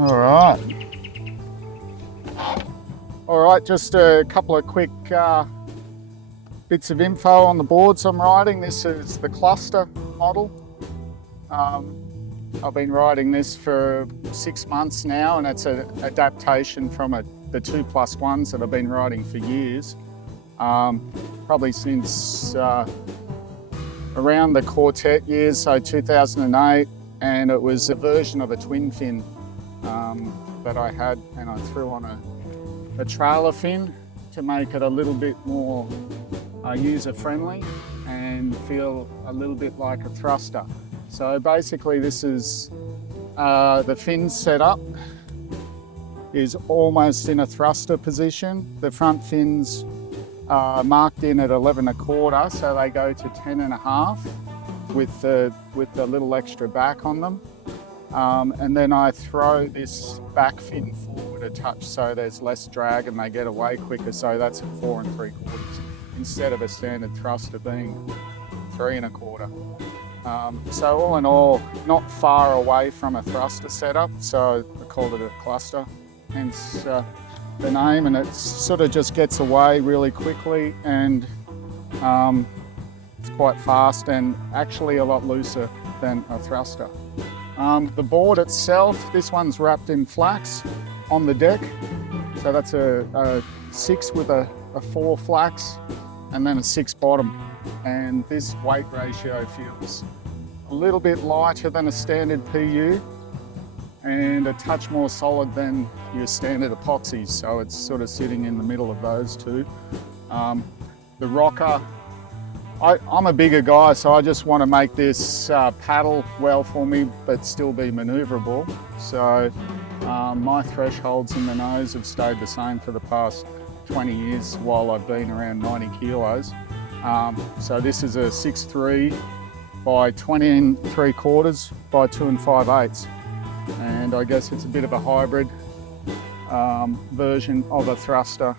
All right. All right, just a couple of quick bits of info on the boards I'm riding. This is the cluster model. I've been riding this for 6 months now, and it's an adaptation from the 2+1s that I've been riding for years. Probably since around the Quartet years, so 2008, and it was a version of a twin fin that I had, and I threw on a trailer fin to make it a little bit more user-friendly and feel a little bit like a thruster. So basically this is the fin setup is almost in a thruster position. The front fins are marked in at 11 1/4, so they go to 10 1/2 with the little extra back on them. And then I throw this back fin forward a touch so there's less drag and they get away quicker, so that's at 4 3/4 instead of a standard thruster being 3 1/4. So all in all, not far away from a thruster setup, so I called it a cluster, hence the name, and it sort of just gets away really quickly, and it's quite fast and actually a lot looser than a thruster. The board itself, this one's wrapped in Flax on the deck, so that's a 6 with a 4 Flax and then a 6 bottom, and this weight ratio feels a little bit lighter than a standard PU and a touch more solid than your standard epoxies, so it's sort of sitting in the middle of those two. The rocker, I'm a bigger guy, so I just want to make this paddle well for me but still be manoeuvrable, so my thresholds in the nose have stayed the same for the past 20 years while I've been around 90 kilos. So this is a 6'3" by 20 3/4 by 2 5/8, and I guess it's a bit of a hybrid version of a thruster.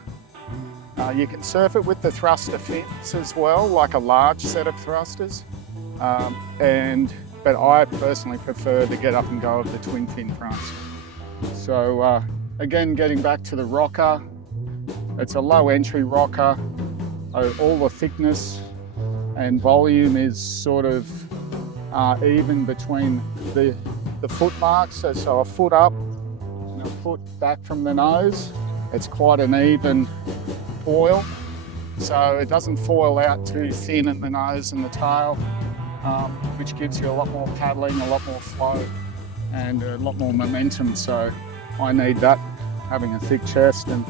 You can surf it with the thruster fins as well, like a large set of thrusters, but I personally prefer the get up and go of the twin fin fronts. So again, getting back to the rocker, it's a low entry rocker. All the thickness and volume is sort of even between the foot marks, so a foot up and a foot back from the nose. It's quite an even foil, so it doesn't foil out too thin in the nose and the tail, which gives you a lot more paddling, a lot more flow and a lot more momentum, so I need that, having a thick chest. And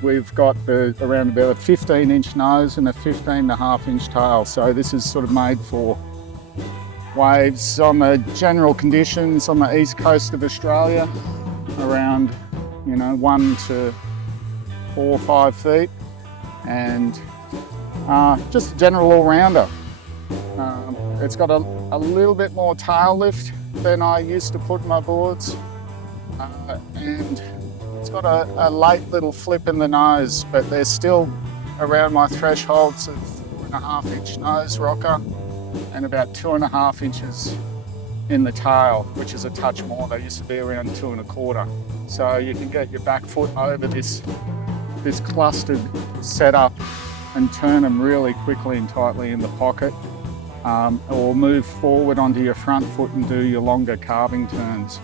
we've got around about a 15-inch nose and a 15.5-inch tail, so this is sort of made for waves on the general conditions on the east coast of Australia, around 1 to 4 or 5 feet, and just a general all-rounder. It's got a little bit more tail lift than I used to put in my boards, and it's got a late little flip in the nose, but they're still around my thresholds of 4.5-inch nose rocker and about 2.5 inches in the tail, which is a touch more. They used to be around 2 1/4. So you can get your back foot over this clustered setup and turn them really quickly and tightly in the pocket, or move forward onto your front foot and do your longer carving turns.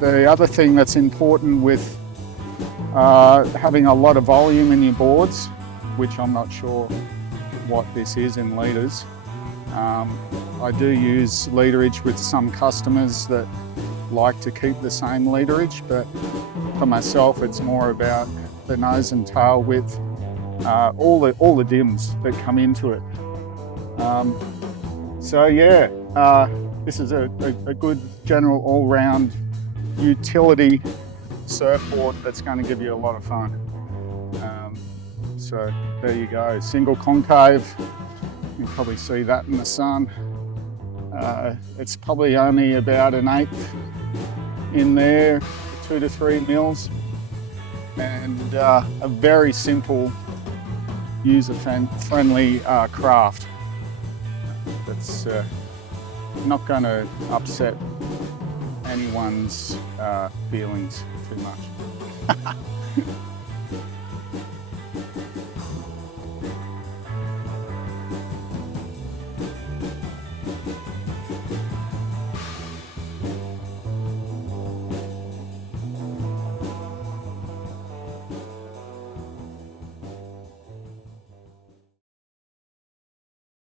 The other thing that's important with having a lot of volume in your boards, which I'm not sure what this is in litres, I do use literage with some customers that like to keep the same literage, but for myself it's more about the nose and tail width, all the dims that come into it. So yeah, this is a good general all-round utility surfboard that's going to give you a lot of fun. So there you go, single concave. You can probably see that in the sun. It's probably only about 1/8 in there, 2 to 3 mils, and a very simple, user-friendly craft that's not going to upset anyone's feelings too much.